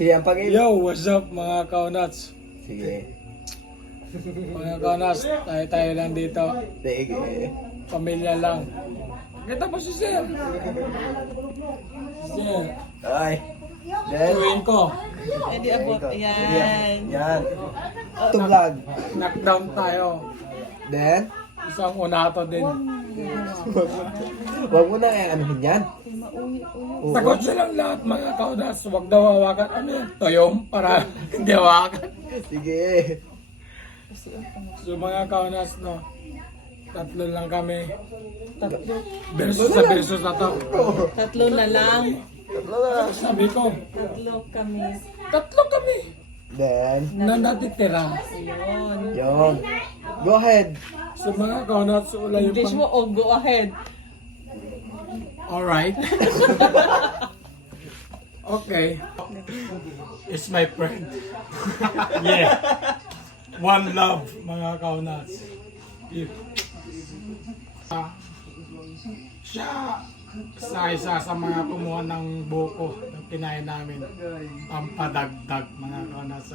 Sige, ang pag-ibig. Yo, what's up mga kaunats? Sige. Mga kaunats, tayo lang dito. Sige. Pamilya lang. Kita pa si Sir. Sir, Ay. Then, tuwin ko. Hindi abot. Yan. yan. Ito vlog. Knockdown tayo. Then, Isang unato din. wag mo na anuhin yan. Oo. Sagot silang lahat mga kaunats. Huwag daw hawakan. Ano yan? Toyong para hindi hawakan. Sige. So mga kaunats, no? Tatlo lang kami. Tatlo. Versus sa versus na to. Tatlo na lang. Tatlo na. Sabi ko, Tatlo kami. tatlo kami. Then, Na natitira. Ayun. yun. Go ahead. So mga kaunats, wala yung English mo, oh, go ahead. Alright. Okay. It's my friend. Yeah. One love, mga kaunats. Siya isa sa mga kumuha ng buko ng kinain namin. Pampadagdag, mga kaunats.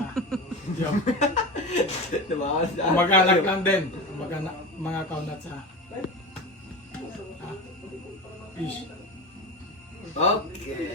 Mag-anak lang din. Mga kaunats. Fish. Okay.